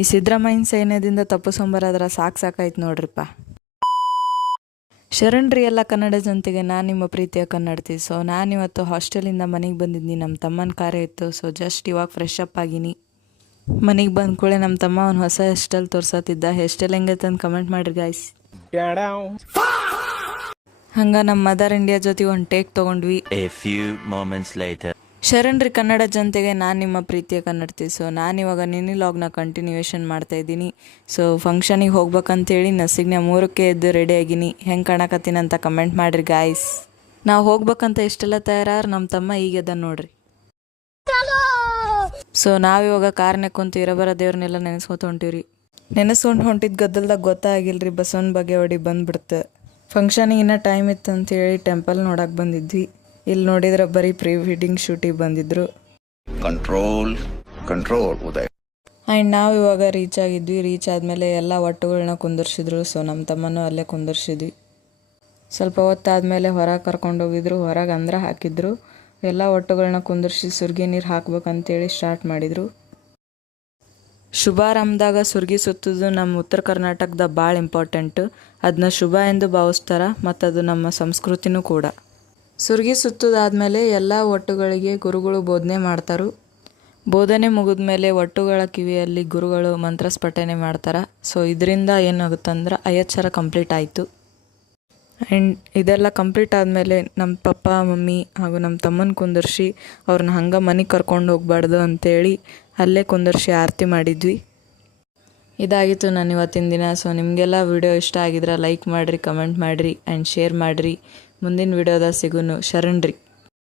ಈ ಸಿದ್ದರಾಮಯ್ಯನ ಸೈನ್ಯದಿಂದ ತಪ್ಪಿಸ್ಕೊಂಬರೋದ್ರ ಸಾಕಾಯ್ತು ನೋಡ್ರಿಪ್ಪ. ಶರಣ್ರಿ ಎಲ್ಲ ಕನ್ನಡ ಜನತೆಗೆ ನಾನು ನಿಮ್ಮ ಪ್ರೀತಿಯ ಕನ್ನಡತಿ. ಸೊ ನಾನಿವತ್ತು ಹಾಸ್ಟೆಲಿಂದ ಮನೆಗೆ ಬಂದಿದ್ದೀನಿ. ನಮ್ಮ ತಮ್ಮನ ಕಾರ್ಯ ಇತ್ತು. ಸೊ ಜಸ್ಟ್ ಇವಾಗ ಫ್ರೆಶ್ ಅಪ್ ಆಗಿನಿ. ಮನೆಗೆ ಬಂದ ಕೂಡಲೇ ನಮ್ಮ ತಮ್ಮ ಒಂದು ಹೊಸ ಹೆಸ್ಟೈಲ್ ತೋರ್ಸತ್ತಿದ್ದ. ಹೆಸ್ಟೈಲ್ ಹೆಂಗೈತೆ ಅಂತ ಕಮೆಂಟ್ ಮಾಡಿರಿ ಗಾಯ್ಸ್. ಹಂಗೆ ನಮ್ಮ ಮದರ್ ಇಂಡಿಯಾ ಜೊತೆ ಒಂದು ಟೇಕ್ ತೊಗೊಂಡ್ವಿ. ಶರಣ್ರಿ ಕನ್ನಡ ಜನತೆಗೆ ನಾನು ನಿಮ್ಮ ಪ್ರೀತಿಯ ಕನ್ನಡತಿ. ಸೊ ನಾನಿವಾಗ ನಿನ್ನೆ ಲಾಗ್ನ ಕಂಟಿನ್ಯೂಯೇಷನ್ ಮಾಡ್ತಾಯಿದ್ದೀನಿ. ಸೊ ಫಂಕ್ಷನಿಗೆ ಹೋಗ್ಬೇಕಂತೇಳಿ ನಸಿಗ್ನ 3ಕ್ಕೆ ಎದ್ದು ರೆಡಿ ಆಗಿನಿ. ಹೆಂಗೆ ಕಾಣಕತ್ತೀನಿ ಅಂತ ಕಮೆಂಟ್ ಮಾಡಿರಿ ಗಾಯ್ಸ್. ನಾವು ಹೋಗ್ಬೇಕಂತ ಇಷ್ಟೆಲ್ಲ ತಯಾರಾದ್ರೆ ನಮ್ಮ ತಮ್ಮ ಈಗೆದ ನೋಡ್ರಿ. ಸೊ ನಾವಿವಾಗ ಕಾರ್ನಾಗ ಕುಂತು ಇರಬರ ದೇವ್ರನ್ನೆಲ್ಲ ನೆನೆಸ್ಕೊತ ಹೊಂಟಿವ್ರಿ. ನೆನೆಸ್ಕೊಂಡು ಹೊಂಟಿದ್ದು ಗದ್ದಲ್ದಾಗ ಗೊತ್ತಾಗಿಲ್ರಿ ಬಸವನ ಬಗ್ಗೆ ಹೊಡಿ ಬಂದ್ಬಿಡ್ತು. ಫಂಕ್ಷನಿಗೆ ಇನ್ನೂ ಟೈಮ್ ಇತ್ತು ಅಂತೇಳಿ ಟೆಂಪಲ್ ನೋಡಕ್ಕೆ ಬಂದಿದ್ವಿ. ಇಲ್ಲಿ ನೋಡಿದ್ರೆ ಬರೀ ಪ್ರೀ ವೆಡ್ಡಿಂಗ್ ಶೂಟಿಗೆ ಬಂದಿದ್ರು. ಕಂಟ್ರೋಲ್ ಉದಯ್. ಆ್ಯಂಡ್ ನಾವು ಇವಾಗ ರೀಚ್ ಆಗಿದ್ವಿ. ರೀಚ್ ಆದಮೇಲೆ ಎಲ್ಲ ಒಟ್ಟುಗಳನ್ನ ಕುಂದರ್ಸಿದ್ರು. ಸೊ ನಮ್ಮ ತಮ್ಮನೂ ಅಲ್ಲೇ ಕುಂದರ್ಸಿದ್ವಿ. ಸ್ವಲ್ಪ ಹೊತ್ತಾದಮೇಲೆ ಹೊರಗೆ ಕರ್ಕೊಂಡೋಗಿದ್ರು. ಹೊರಗೆ ಅಂದ್ರೆ ಹಾಕಿದ್ರು. ಎಲ್ಲ ಒಟ್ಟುಗಳನ್ನ ಕುಂದರ್ಸಿ ಸುರ್ಗಿ ನೀರು ಹಾಕ್ಬೇಕಂತೇಳಿ ಸ್ಟಾರ್ಟ್ ಮಾಡಿದರು. ಶುಭಾರಂಭದಾಗ ಸುರ್ಗಿ ಸುತ್ತೋದು ನಮ್ಮ ಉತ್ತರ ಕರ್ನಾಟಕದ ಭಾಳ ಇಂಪಾರ್ಟೆಂಟು. ಅದನ್ನ ಶುಭ ಎಂದು ಭಾವಿಸ್ತಾರೆ ಮತ್ತು ಅದು ನಮ್ಮ ಸಂಸ್ಕೃತಿನೂ ಕೂಡ. ಸುರ್ಗಿ ಸುತ್ತೋದಾದಮೇಲೆ ಎಲ್ಲ ಒಟ್ಟುಗಳಿಗೆ ಗುರುಗಳು ಬೋಧನೆ ಮಾಡ್ತಾರೆ. ಬೋಧನೆ ಮುಗಿದ ಮೇಲೆ ಒಟ್ಟುಗಳ ಕಿವಿಯಲ್ಲಿ ಗುರುಗಳು ಮಂತ್ರಸ್ಫಟನೆ ಮಾಡ್ತಾರೆ. ಸೊ ಇದರಿಂದ ಏನಾಗುತ್ತಂದ್ರೆ ಅಯ್ಯಚ್ಚರ ಕಂಪ್ಲೀಟ್ ಆಯಿತು. ಆ್ಯಂಡ್ ಇದೆಲ್ಲ ಕಂಪ್ಲೀಟ್ ಆದಮೇಲೆ ನಮ್ಮ ಪಪ್ಪ ಮಮ್ಮಿ ಹಾಗೂ ನಮ್ಮ ತಮ್ಮನ ಕುಂದರ್ಸಿ ಅವ್ರನ್ನ ಹಂಗೆ ಮನೆಗೆ ಕರ್ಕೊಂಡು ಹೋಗ್ಬಾರ್ದು ಅಂತೇಳಿ ಅಲ್ಲೇ ಕುಂದರ್ಸಿ ಆರತಿ ಮಾಡಿದ್ವಿ. ಇದಾಗಿತ್ತು ನಾನು ಇವತ್ತಿನ ದಿನ. ಸೊ ನಿಮಗೆಲ್ಲ ವಿಡಿಯೋ ಇಷ್ಟ ಆಗಿದ್ರೆ ಲೈಕ್ ಮಾಡಿರಿ, ಕಮೆಂಟ್ ಮಾಡಿರಿ ಆ್ಯಂಡ್ ಶೇರ್ ಮಾಡಿರಿ. ಮುಂದಿನ ವಿಡಿಯೋದಾಗ ಸಿಗೋನು. ಶರಣ್ರಿ.